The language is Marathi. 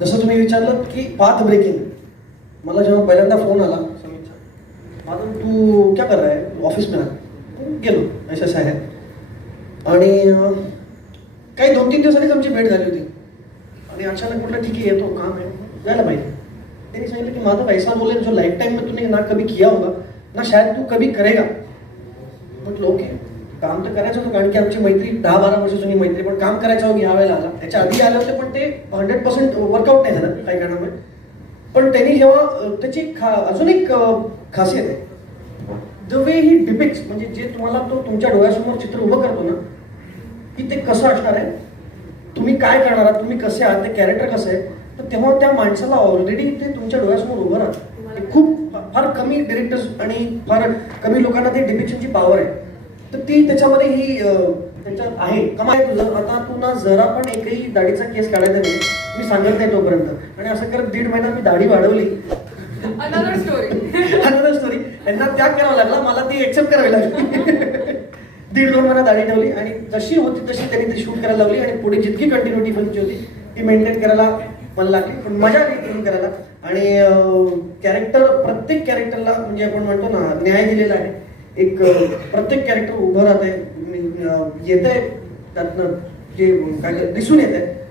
जसं तुम्ही विचारलं की पाथ ब्रेकिंग मला जेव्हा पहिल्यांदा फ़ोन आला समीरचा माझं तू क्या कर रहा है? ऑफ़िस में गेलो ऐसा ऐसा आहे आणि अं, काही दोन तीन दिवसांनीच आमची भेट झाली होती. आणि अचानक म्हटलं ठीक आहे येतो काम आहे. जायला पाहिजे. त्यांनी सांगितलं की माझा पैसा बोले जो लाइफ टाइम में तूने ना कभी किया होगा ना शायद तू कभी करेगा. म्हटलं ओके. काम तर करायचं होतं कारण की आमची मैत्री दहा बारा वर्ष जुनी मैत्री पण काम करायचं होतं या वेळेला. आला त्याच्या आधी आले होते पण ते हंड्रेड पर्सेंट वर्कआउट नाही झालं काही कारणामुळे. पण त्यांनी जेव्हा त्याची खा अजून एक खासियत आहे. द वे ही डिपिक्स म्हणजे जे तुम्हाला तो तुमच्या डोळ्यासमोर चित्र उभं करतो ना की ते कसं असणार आहे तुम्ही काय करणार आहात तुम्ही कसे आहात ते कॅरेक्टर कसं आहे तर तेव्हा त्या माणसाला ऑलरेडी ते तुमच्या डोळ्यासमोर उभं राहतं. खूप फार कमी डिरेक्टर्स आणि फार कमी लोकांना ते डिपिक्शनची पॉवर आहे. तर ती त्याच्यामध्ये ही त्याच्यात आहे. कमाल तुझं. आता तू ना जरा पण एकही दाढीचा केस काढायचा नाही. मी सांगत नाही तोपर्यंत. आणि असं करत दीड महिना मी दाढी वाढवली. अनदर स्टोरी अनदर स्टोरी यांना त्याग करावा लागला. मला ती एक्सेप्ट करावी लागली. दीड दोन महिना दाढी ठेवली. आणि जशी होती तशी त्यांनी ती शूट करायला लावली. आणि पुढे जितकी कंटिन्युटी फिल्मची होती ती मेंटेन करायला मला लागली. पण मजा आली फिल्म करायला. आणि कॅरेक्टर प्रत्येक कॅरेक्टरला म्हणजे आपण म्हणतो ना न्याय दिलेला आहे. एक प्रत्येक कॅरेक्टर उभं राहत आहे येत आहे त्यातनं जे काय दिसून येत आहे